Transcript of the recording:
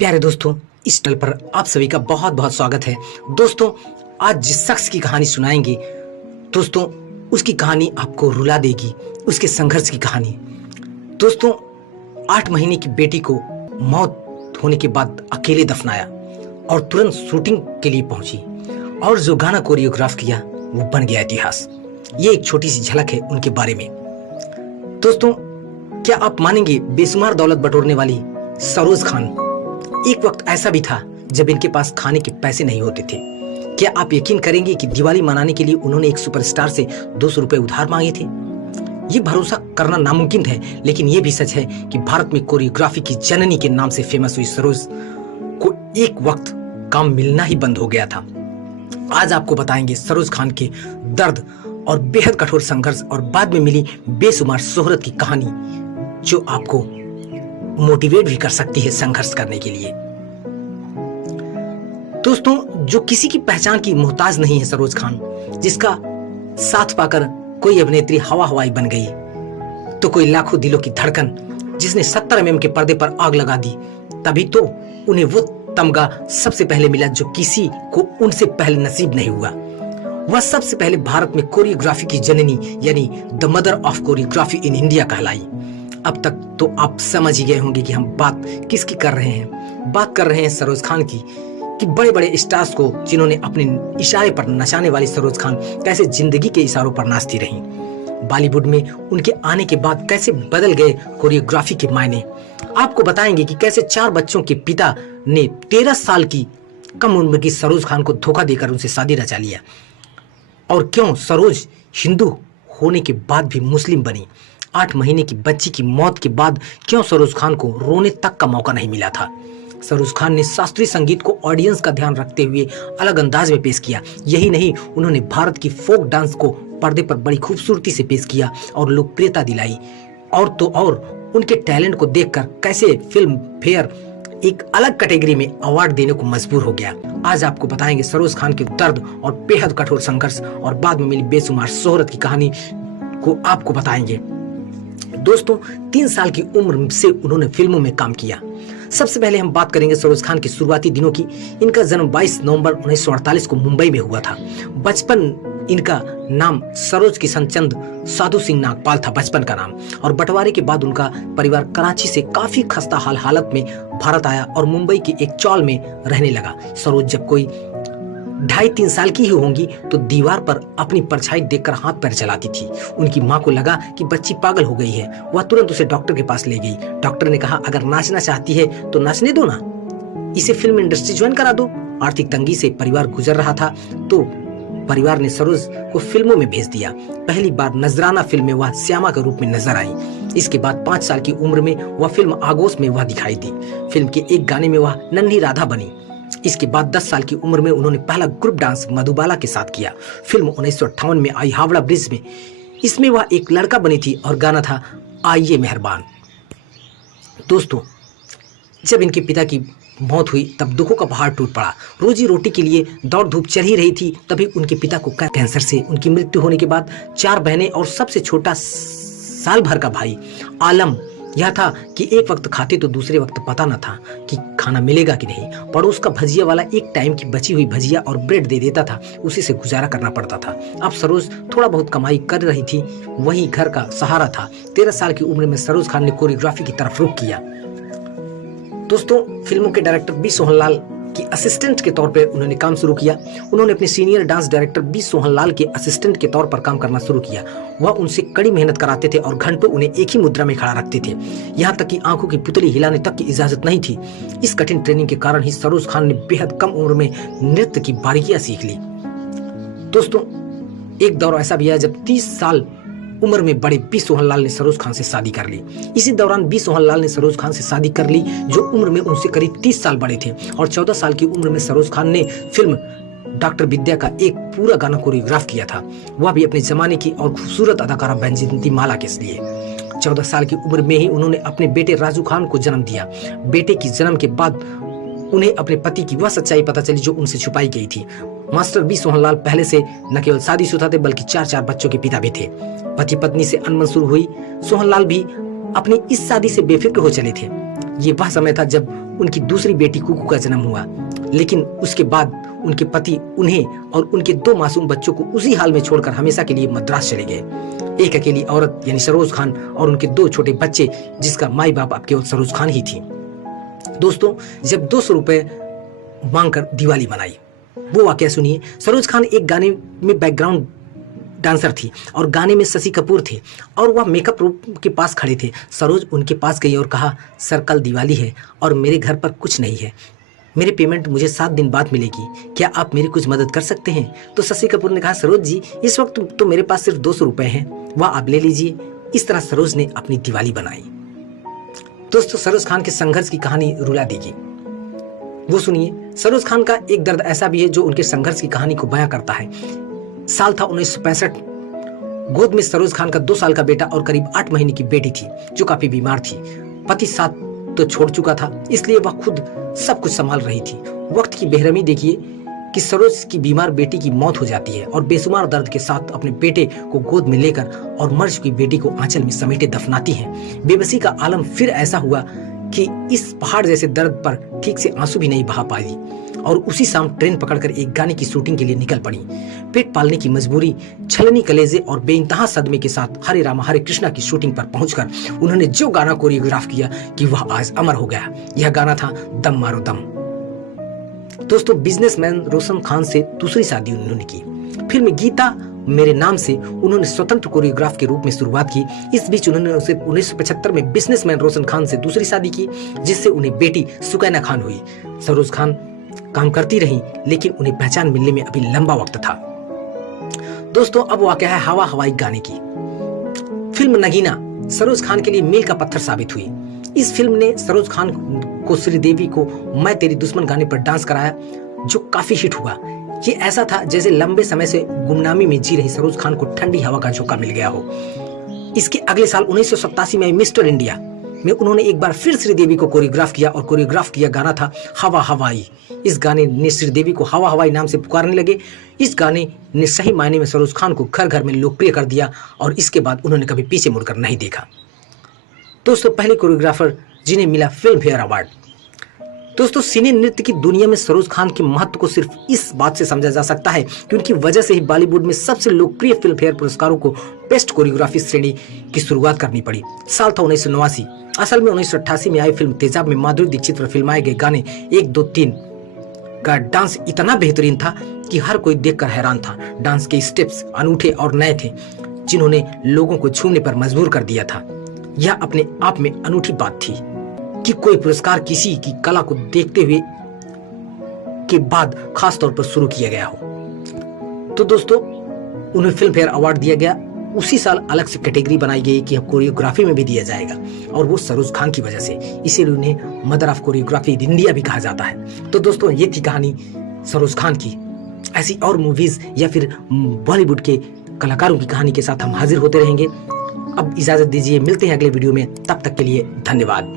प्यारे दोस्तों, इस चैनल पर आप सभी का बहुत बहुत स्वागत है। दोस्तों, आज जिस शख्स की कहानी सुनाएंगे दोस्तों, उसकी कहानी आपको रुला देगी। उसके संघर्ष की कहानी। दोस्तों, 8 महीने की बेटी को मौत होने के बाद अकेले दफनाया और तुरंत शूटिंग के लिए पहुंची और जो गाना कोरियोग्राफ किया वो बन गया इतिहास। ये एक छोटी सी झलक है उनके बारे में। दोस्तों, क्या आप मानेंगे, बेशुमार दौलत बटोरने वाली सरोज खान, एक वक्त ऐसा भी था जब इनके पास खाने के पैसे नहीं होते थे। क्या आप यकीन करेंगे कि दिवाली मनाने के लिए उन्होंने एक सुपरस्टार से 200 रुपए उधार मांगे थे। ये भरोसा करना नामुमकिन है, लेकिन ये भी सच है कि भारत में कोरियोग्राफी की जननी के नाम से फेमस हुई सरोज को एक वक्त काम मिलना ही बंद हो गया था। आज आपको बताएंगे सरोज खान के दर्द और बेहद कठोर संघर्ष और बाद में मिली बेशुमार शोहरत की कहानी, जो आपको मोटिवेट भी कर सकती है संघर्ष करने के लिए। दोस्तों, जो किसी की पहचान की मोहताज नहीं है सरोज खान, जिसका साथ पाकर कोई अभिनेत्री हवा हवाई बन गई, तो कोई लाखों दिलों की धड़कन, जिसने 70 mm के पर्दे पर आग लगा दी, तभी तो उन्हें वो तमगा सबसे पहले मिला जो किसी को उनसे पहले नसीब नहीं हुआ। वह सबसे पहले भारत में कोरियोग्राफी की जननी यानी the mother of choreography in India कहलाई। अब तक तो आप समझ ही गए होंगे कि हम बात किसकी कर रहे हैं। बात कर रहे हैं सरोज खान की, कि बड़े बड़े स्टार्स को जिन्होंने अपने इशारे पर नचाने वाली सरोज खान कैसे जिंदगी के इशारों पर नाचती रहीं। बॉलीवुड में उनके आने के बाद कैसे बदल गए कोरियोग्राफी के मायने। आपको बताएंगे कि कैसे 4 बच्चों के पिता ने 13 साल की कम उम्र की सरोज खान को धोखा देकर उनसे शादी रचा लिया, और क्यों सरोज हिंदू होने के बाद भी मुस्लिम बनी। 8 महीने की बच्ची की मौत के बाद क्यों सरोज खान को रोने तक का मौका नहीं मिला था। सरोज खान ने शास्त्रीय संगीत को ऑडियंस का ध्यान रखते हुए अलग अंदाज में पेश किया। यही नहीं, उन्होंने भारत की फोक डांस को पर्दे पर बड़ी खूबसूरती से पेश किया और लोकप्रियता दिलाई। और तो और उनके टैलेंट को देखकर कैसे फिल्म फेयर एक अलग कैटेगरी में अवार्ड देने को मजबूर हो गया। आज आपको बताएंगे सरोज खान के दर्द और बेहद कठोर संघर्ष और बाद में मिली बेशुमार शोहरत की कहानी को आपको बताएंगे। दोस्तों, 3 साल की उम्र से उन्होंने फिल्मों में काम किया। सबसे पहले हम बात करेंगे सरोज खान के शुरुआती दिनों की। इनका जन्म 22 नवंबर 1948 को मुंबई में हुआ था। बचपन इनका नाम सरोज किशन चंद साधु सिंह नागपाल था, बचपन का नाम। और बंटवारे के बाद उनका परिवार कराची से काफी खस्ता हालत में भारत आया और मुंबई के एक चौल में रहने लगा। सरोज जब कोई 2.5-3 साल की ही होंगी तो दीवार पर अपनी परछाई देखकर हाथ पैर चलाती थी। उनकी माँ को लगा कि बच्ची पागल हो गई है। वह तुरंत उसे डॉक्टर के पास ले गई। डॉक्टर ने कहा, अगर नाचना चाहती है तो नाचने दो ना, इसे फिल्म इंडस्ट्री ज्वाइन करा दो। आर्थिक तंगी से परिवार गुजर रहा था तो परिवार ने सरोज को फिल्मों में भेज दिया। पहली बार नजराना फिल्म में वह श्यामा के रूप में नजर आई। इसके बाद 5 साल की उम्र में वह फिल्म आगोश में वह दिखाई दी। फिल्म के एक गाने में वह नन्ही राधा बनी। इसके बाद 10 साल की उम्र में उन्होंने पहला ग्रुप डांस मधुबाला के साथ किया। फिल्म 1958 में आई हावड़ा ब्रिज में। इसमें वह एक लड़का बनी थी और गाना था आइए मेहरबान। दोस्तों, जब इनके पिता की मौत हुई तब दुखों का पहाड़ टूट पड़ा। रोजी रोटी के लिए दौड़ धूप चल ही रही थी, तभी उनके पिता को कैंसर से उनकी मृत्यु होने के बाद 4 बहनें और सबसे छोटा साल भर का भाई आलम। यह था कि एक वक्त खाते तो दूसरे वक्त पता न था कि खाना मिलेगा कि नहीं। पड़ोस का भजिया वाला एक टाइम की बची हुई भजिया और ब्रेड दे देता था, उसी से गुजारा करना पड़ता था। अब सरोज थोड़ा बहुत कमाई कर रही थी, वही घर का सहारा था। 13 साल की उम्र में सरोज खान ने कोरियोग्राफी की तरफ रुख किया। दोस्तों, फिल्मों के डायरेक्टर बी सोहनलाल की असिस्टेंट के तौर पर उन्होंने काम शुरू किया। उन्होंने अपने senior dance director B Sohanlal के असिस्टेंट के तौर पर काम करना शुरू किया। वह उनसे कड़ी मेहनत कराते थे और घंटों उन्हें एक ही मुद्रा में खड़ा रखते थे, यहाँ तक कि आंखों की पुतली हिलाने तक की इजाजत नहीं थी। इस कठिन ट्रेनिंग के कारण ही सरोज खान ने बेहद कम उम्र में नृत्य की बारीकियां सीख ली। दोस्तों, एक दौर ऐसा भी आया जब 30 साल उम्र में बड़े बी सोहनलाल ने सरोज खान से शादी कर ली। इसी दौरान बी सोहनलाल ने सरोज खान से शादी कर ली, जो उम्र में उनसे करीब 30 साल बड़े थे। और 14 साल की उम्र में सरोज खान ने फिल्म डॉक्टर विद्या का एक पूरा गाना कोरियोग्राफ किया था, वह भी अपने जमाने की और खूबसूरत अदाकारा बैंजंती माला के लिए। 14 साल की उम्र में ही उन्होंने अपने बेटे राजू खान को जन्म दिया। बेटे की जन्म के बाद उन्हें अपने पति की वह सच्चाई पता चली जो उनसे छुपाई गई थी। मास्टर बी सोहनलाल पहले से न केवल शादीशुदा थे बल्कि 4 बच्चों के पिता भी थे। पति पत्नी से अनबन शुरू हुई। सोहनलाल भी अपनी इस शादी से बेफिक्र हो चले थे। ये वह समय था जब उनकी दूसरी बेटी कुकू का जन्म हुआ, लेकिन उसके बाद उनके पति उन्हें और उनके 2 मासूम बच्चों को उसी हाल में छोड़कर हमेशा के लिए मद्रास चले गए। एक अकेली औरत यानी सरोज खान और उनके 2 छोटे बच्चे, जिसका माई बाप अब केवल सरोज खान ही थी। दोस्तों, जब 200 रुपए मांगकर दिवाली मनाई, वो वाकया सुनिए। सरोज खान एक गाने में बैकग्राउंड डांसर थी और गाने में शशि कपूर थे और वह मेकअप रूम के पास खड़े थे। सरोज उनके पास गई और कहा, सर कल दिवाली है और मेरे घर पर कुछ नहीं है, मेरी पेमेंट मुझे 7 दिन बाद मिलेगी, क्या आप मेरी कुछ मदद कर सकते हैं? तो शशि कपूर ने कहा, सरोज जी इस वक्त तो मेरे पास सिर्फ 200 रुपए हैं, वह आप ले लीजिए। इस तरह सरोज ने अपनी दिवाली बनाई। दोस्तों, सरोज खान के संघर्ष की कहानी रुला देगी, वो सुनिए। सरोज खान का एक दर्द ऐसा भी है जो उनके संघर्ष की कहानी को बयां करता है। साल था 1965। गोद में सरोज खान का 2 साल का बेटा और करीब 8 महीने की बेटी थी जो काफी बीमार थी। पति साथ तो छोड़ चुका था, इसलिए वह खुद सब कुछ संभाल रही थी। वक्त की बेरहमी देखिए कि सरोज की बीमार बेटी की मौत हो जाती है और बेशुमार दर्द के साथ अपने बेटे को गोद में लेकर और मर चुकी बेटी को आंचल में समेटे दफनाती हैं। बेबसी का आलम फिर ऐसा हुआ कि इस पहाड़ जैसे दर्द पर ठीक से आंसू भी नहीं बहा पाई और उसी शाम ट्रेन पकड़कर एक गाने की शूटिंग के लिए निकल पड़ी। पेट पालने की मजबूरी, छलनी कलेजे और बेइंतहा सदमे के साथ हरे रामा हरे कृष्णा की शूटिंग पर पहुंचकर उन्होंने जो गाना कोरियोग्राफ किया कि वह आज अमर हो गया। यह गाना था दम मारो दम। दोस्तों, बिजनेसमैन रोशन खान से दूसरी शादी उन्होंने की। फिल्म गीता मेरे नाम से उन्होंने स्वतंत्र कोरियोग्राफ के रूप में शुरुआत की। इस बीच उन्होंने 1975 में बिजनेसमैन रोशन खान से दूसरी शादी की, जिससे उन्हें बेटी सुकैना खान हुई। सरोज खान काम करती रही, लेकिन उन्हें पहचान मिलने में अभी लंबा वक्त था। दोस्तों, अब वाकया है हवा हवाई गाने की। फिल्म नगीना सरोज खान के लिए मील का पत्थर साबित हुई। इस फिल्म ने सरोज खान को श्रीदेवी को मैं तेरी दुश्मन गाने पर डांस कराया, जो काफी हिट हुआ। ये ऐसा था जैसे लंबे समय से गुमनामी में जी रही सरोज खान को ठंडी हवा का झोंका मिल गया हो। इसके अगले साल 1987 में मिस्टर इंडिया में उन्होंने एक बार फिर श्रीदेवी को कोरियोग्राफ किया और कोरियोग्राफ किया गाना था हवा हवाई। इस गाने ने श्रीदेवी को हवा हवाई नाम से पुकारने लगे। इस गाने ने सही मायने में सरोज खान को घर घर में लोकप्रिय कर दिया और इसके बाद उन्होंने कभी पीछे मुड़कर नहीं देखा। दोस्तों, पहले कोरियोग्राफर जिन्हें मिला फिल्म फेयर अवार्ड। दोस्तों, सिने नृत्य की दुनिया में सरोज खान के महत्व को सिर्फ इस बात से समझा जा सकता है कि उनकी वजह से ही बॉलीवुड में सबसे लोकप्रिय फिल्म फेयर पुरस्कारों को बेस्ट कोरियोग्राफी श्रेणी की शुरुआत करनी पड़ी। साल था 1989। असल में 1988 में आई फिल्म तेजाब में माधुरी दीक्षित पर फिल्माए गए गाने 1 2 3 का डांस इतना बेहतरीन था कि हर कोई देखकर हैरान था। डांस के स्टेप्स अनूठे और नए थे, जिन्होंने लोगों को झूमने पर मजबूर कर दिया था। यह अपने आप में अनूठी बात थी कि कोई पुरस्कार किसी की कला को देखते हुए के बाद खास तौर पर शुरू किया गया हो। तो दोस्तों, उन्हें फिल्म फेयर अवार्ड दिया गया। उसी साल अलग से कैटेगरी बनाई गई कि कोरियोग्राफी में भी दिया जाएगा, और वो सरोज खान की वजह से, इसीलिए उन्हें मदर ऑफ कोरियोग्राफी इंडिया भी कहा जाता है। तो दोस्तों, ये थी कहानी सरोज खान की। ऐसी और मूवीज या फिर बॉलीवुड के कलाकारों की कहानी के साथ हम हाजिर होते रहेंगे। अब इजाजत दीजिए, मिलते हैं अगले वीडियो में, तब तक के लिए धन्यवाद।